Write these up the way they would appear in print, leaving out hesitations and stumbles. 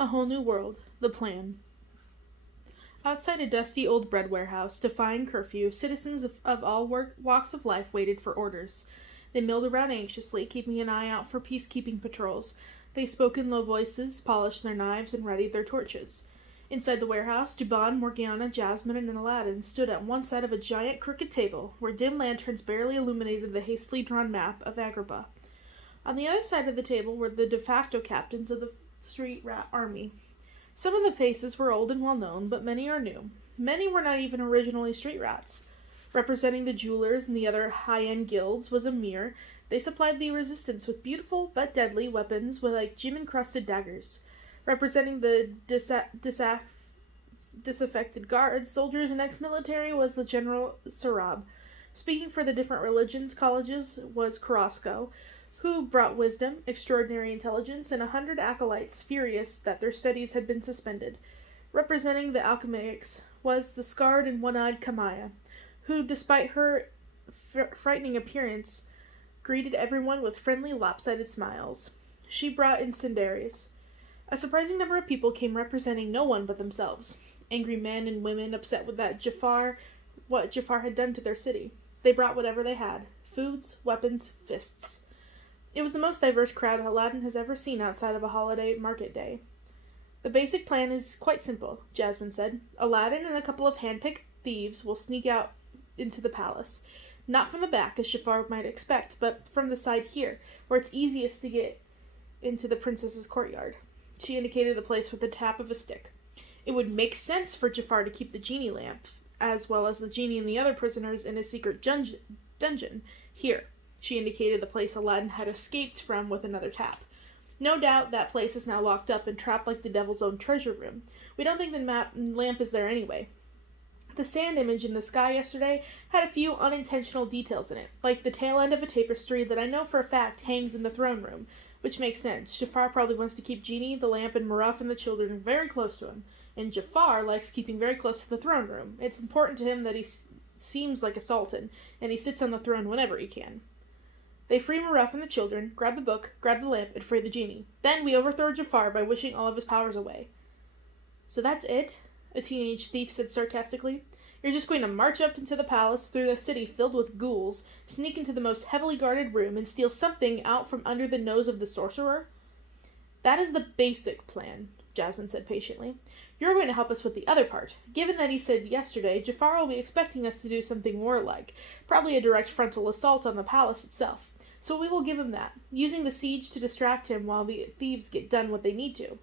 A Whole New World, The Plan. Outside a dusty old bread warehouse, defying curfew, citizens of all walks of life waited for orders. They milled around anxiously, keeping an eye out for peacekeeping patrols. They spoke in low voices, polished their knives, and readied their torches. Inside the warehouse, Dubon, Morgiana, Jasmine, and Aladdin stood at one side of a giant crooked table, where dim lanterns barely illuminated the hastily drawn map of Agrabah. On the other side of the table were the de facto captains of the street rat army. Some of the faces were old and well-known, but many are new. Many were not even originally street rats. Representing the jewelers and the other high-end guilds was Amir. They supplied the resistance with beautiful but deadly weapons with like gem-encrusted daggers. Representing the disaffected guards, soldiers, and ex-military was the General Sarab. Speaking for the different religions colleges was Carrasco, who brought wisdom, extraordinary intelligence, and 100 acolytes furious that their studies had been suspended. Representing the alchemists was the scarred and one-eyed Kamaya, who, despite her frightening appearance, greeted everyone with friendly, lopsided smiles. She brought incendiaries. A surprising number of people came representing no one but themselves. Angry men and women upset with what Jafar had done to their city. They brought whatever they had: foods, weapons, fists. It was the most diverse crowd Aladdin has ever seen outside of a holiday market day. The basic plan is quite simple, Jasmine said. Aladdin and a couple of hand-picked thieves will sneak out into the palace. Not from the back, as Jafar might expect, but from the side here, where it's easiest to get into the princess's courtyard. She indicated the place with the tap of a stick. It would make sense for Jafar to keep the genie lamp, as well as the genie and the other prisoners in a secret dungeon. Here. She indicated the place Aladdin had escaped from with another tap. No doubt that place is now locked up and trapped like the devil's own treasure room. We don't think the lamp is there anyway. The sand image in the sky yesterday had a few unintentional details in it, like the tail end of a tapestry that I know for a fact hangs in the throne room, which makes sense. Jafar probably wants to keep Genie, the lamp, and Maruf and the children very close to him, and Jafar likes keeping very close to the throne room. It's important to him that he seems like a sultan, and he sits on the throne whenever he can. They free Maruf and the children, grab the book, grab the lamp, and free the genie. Then we overthrow Jafar by wishing all of his powers away. So that's it? A teenage thief said sarcastically. You're just going to march up into the palace through a city filled with ghouls, sneak into the most heavily guarded room, and steal something out from under the nose of the sorcerer? That is the basic plan, Jasmine said patiently. You're going to help us with the other part. Given that he said yesterday, Jafar will be expecting us to do something warlike, probably a direct frontal assault on the palace itself. So we will give him that, using the siege to distract him while the thieves get done what they need to.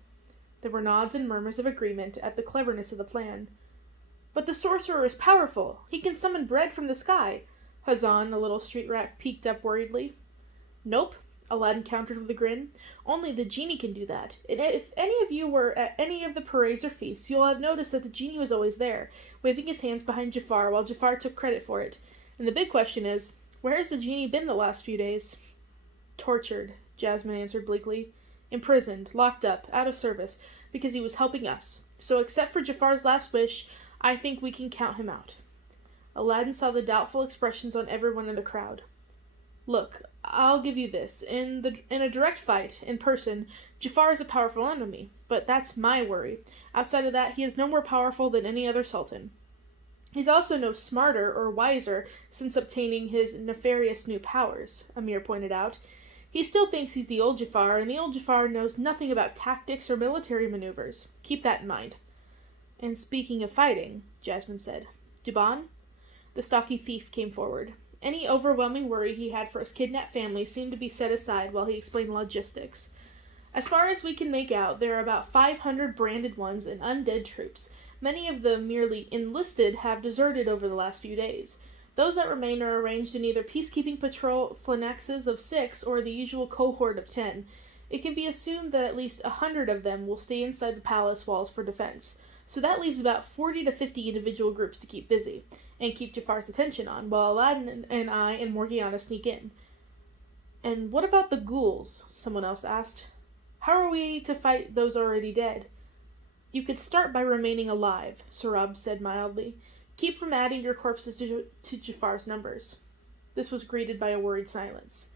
There were nods and murmurs of agreement at the cleverness of the plan. But the sorcerer is powerful. He can summon bread from the sky. Hazan, a little street rat, peeked up worriedly. Nope, Aladdin countered with a grin. Only the genie can do that. And if any of you were at any of the parades or feasts, you'll have noticed that the genie was always there, waving his hands behind Jafar while Jafar took credit for it. And the big question is, where has the genie been the last few days? Tortured, Jasmine answered bleakly. Imprisoned, locked up, out of service, because he was helping us. So except for Jafar's last wish, I think we can count him out. Aladdin saw the doubtful expressions on everyone in the crowd. Look, I'll give you this. In a direct fight, in person, Jafar is a powerful enemy, but that's my worry. Outside of that, he is no more powerful than any other sultan. He's also no smarter or wiser since obtaining his nefarious new powers, Amir pointed out. He still thinks he's the old Jafar, and the old Jafar knows nothing about tactics or military maneuvers. Keep that in mind. And speaking of fighting, Jasmine said, Dubon? The stocky thief came forward. Any overwhelming worry he had for his kidnapped family seemed to be set aside while he explained logistics. As far as we can make out, there are about 500 branded ones and undead troops. Many of the merely enlisted have deserted over the last few days. Those that remain are arranged in either peacekeeping patrol phalanxes of 6 or the usual cohort of 10. It can be assumed that at least 100 of them will stay inside the palace walls for defense. So that leaves about 40 to 50 individual groups to keep busy, and keep Jafar's attention on, while Aladdin and I and Morgiana sneak in. And what about the ghouls? Someone else asked. How are we to fight those already dead? You could start by remaining alive, Sarab said mildly. Keep from adding your corpses to Jafar's numbers. This was greeted by a worried silence.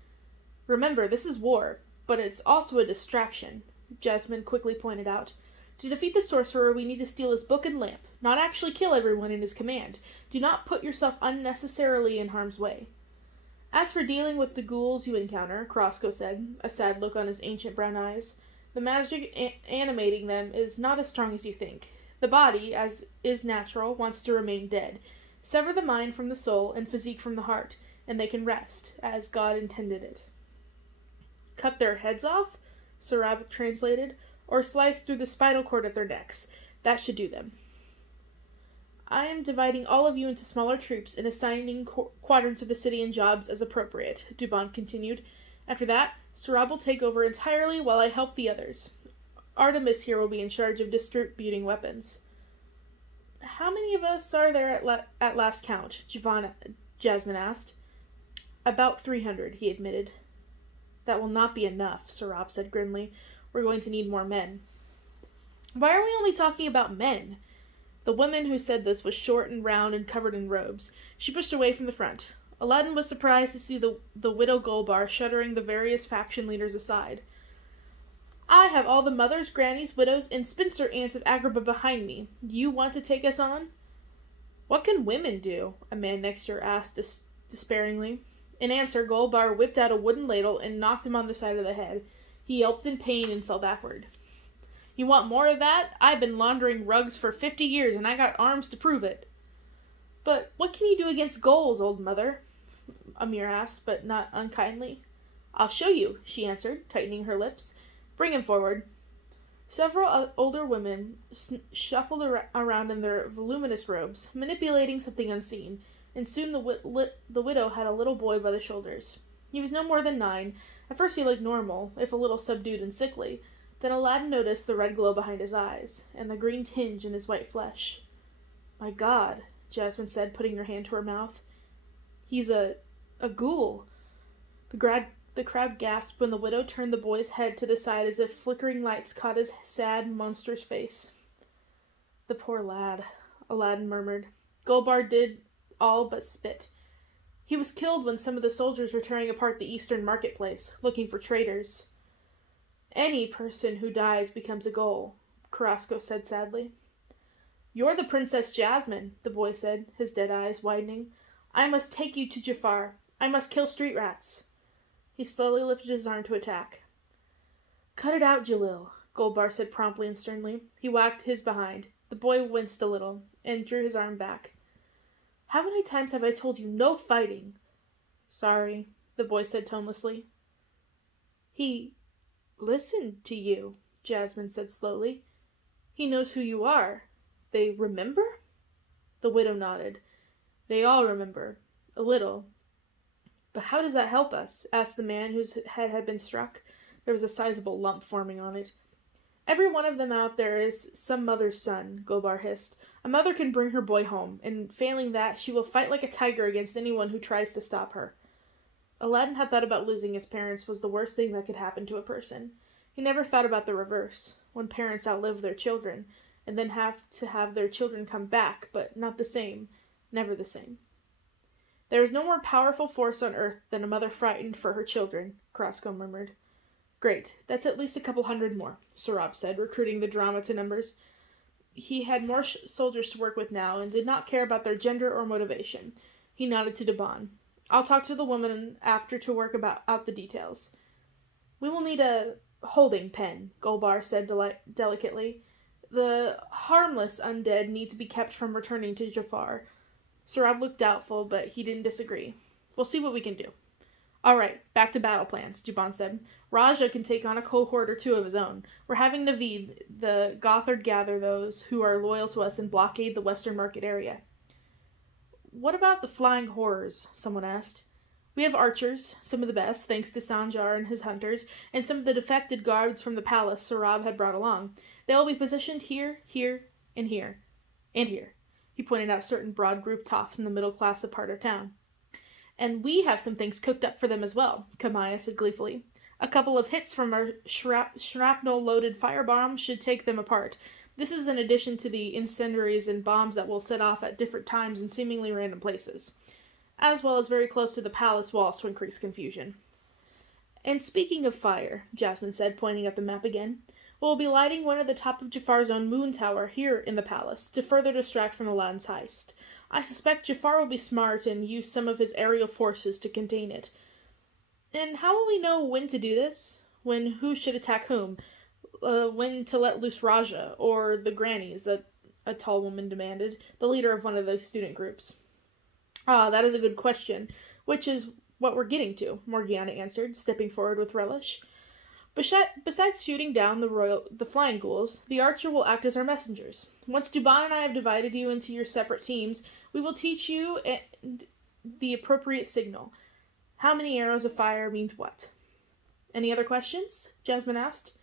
Remember, this is war, but it's also a distraction, Jasmine quickly pointed out. To defeat the sorcerer, we need to steal his book and lamp, not actually kill everyone in his command. Do not put yourself unnecessarily in harm's way. As for dealing with the ghouls you encounter, Krosco said, a sad look on his ancient brown eyes, the magic animating them is not as strong as you think. The body, as is natural, wants to remain dead. Sever the mind from the soul and physique from the heart, and they can rest, as God intended it. Cut their heads off? Sarab translated. Or slice through the spinal cord at their necks. That should do them. I am dividing all of you into smaller troops and assigning quadrants of the city and jobs as appropriate, Dubon continued. After that, Sarab will take over entirely while I help the others. Artemis here will be in charge of distributing weapons. How many of us are there at last count? Jasmine asked. About 300, he admitted. That will not be enough, Sarab said grimly. We're going to need more men. Why are we only talking about men? The woman who said this was short and round and covered in robes. She pushed away from the front. Aladdin was surprised to see the widow Golbar shuddering the various faction leaders aside. I have all the mothers, grannies, widows, and spinster aunts of Agrabah behind me. You want to take us on? What can women do? A man next to her asked despairingly. In answer, Golbar whipped out a wooden ladle and knocked him on the side of the head. He yelped in pain and fell backward. You want more of that? I've been laundering rugs for 50 years, and I got arms to prove it. But what can you do against ghouls, old mother? Amir asked, but not unkindly. I'll show you, she answered, tightening her lips. Bring him forward. Several older women shuffled around in their voluminous robes, manipulating something unseen, and soon the widow had a little boy by the shoulders. He was no more than 9. At first he looked normal, if a little subdued and sickly. Then Aladdin noticed the red glow behind his eyes, and the green tinge in his white flesh. My God, Jasmine said, putting her hand to her mouth. He's a ghoul. The crowd gasped when the widow turned the boy's head to the side as if flickering lights caught his sad, monstrous face. The poor lad, Aladdin murmured. Golbar did all but spit. He was killed when some of the soldiers were tearing apart the eastern marketplace, looking for traitors. Any person who dies becomes a ghoul, Carrasco said sadly. You're the Princess Jasmine, the boy said, his dead eyes widening. I must take you to Jafar. I must kill street rats. He slowly lifted his arm to attack. Cut it out, Jalil, Golbar said promptly and sternly. He whacked his behind. The boy winced a little and drew his arm back. How many times have I told you no fighting? Sorry, the boy said tonelessly. He listened to you, Jasmine said slowly. He knows who you are. They remember? The widow nodded. They all remember. A little. But how does that help us? Asked the man whose head had been struck. There was a sizable lump forming on it. Every one of them out there is some mother's son, Golbar hissed. A mother can bring her boy home, and failing that, she will fight like a tiger against anyone who tries to stop her. Aladdin had thought about losing his parents was the worst thing that could happen to a person. He never thought about the reverse, when parents outlive their children, and then have to have their children come back, but not the same, never the same. There is no more powerful force on earth than a mother frightened for her children, Carrasco murmured. Great, that's at least a couple hundred more, Sarab said, recruiting the drama to numbers. He had more soldiers to work with now, and did not care about their gender or motivation. He nodded to Dubon. I'll talk to the woman after to work out the details. We will need a holding pen, Golbar said delicately. The harmless undead need to be kept from returning to Jafar. Sarab looked doubtful, but he didn't disagree. We'll see what we can do. All right, back to battle plans, Dubon said. Raja can take on a cohort or 2 of his own. We're having Naveed, the Gothard, gather those who are loyal to us and blockade the western market area. What about the flying horrors? Someone asked. We have archers, some of the best, thanks to Sanjar and his hunters, and some of the defected guards from the palace Sarab had brought along. They will be positioned here, here, and here. And here. He pointed out certain broad group tops in the middle-class part of town. And we have some things cooked up for them as well, Kamaya said gleefully. A couple of hits from our shrapnel-loaded firebomb should take them apart. This is in addition to the incendiaries and bombs that will set off at different times in seemingly random places, as well as very close to the palace walls to increase confusion. And speaking of fire, Jasmine said, pointing at the map again, We'll be lighting one at the top of Jafar's own moon tower here in the palace, to further distract from Aladdin's heist. I suspect Jafar will be smart and use some of his aerial forces to contain it. And how will we know when to do this? When who should attack whom? When to let loose Raja, or the grannies, a tall woman demanded, the leader of one of those student groups. Ah, that is a good question, which is what we're getting to, Morgiana answered, stepping forward with relish. Besides shooting down the flying ghouls, the archer will act as our messengers. Once Duban and I have divided you into your separate teams, we will teach you the appropriate signal. How many arrows of fire means what? Any other questions? Jasmine asked.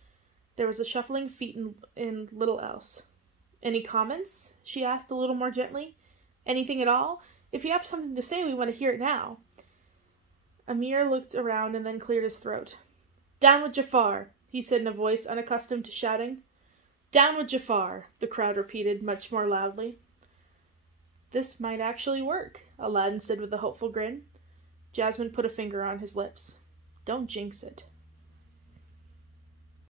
There was a shuffling feet and little else. Any comments? She asked a little more gently. Anything at all? If you have something to say, we want to hear it now. Amir looked around and then cleared his throat. Down with Jafar, he said in a voice unaccustomed to shouting. Down with Jafar, the crowd repeated much more loudly. This might actually work, Aladdin said with a hopeful grin. Jasmine put a finger on his lips. Don't jinx it.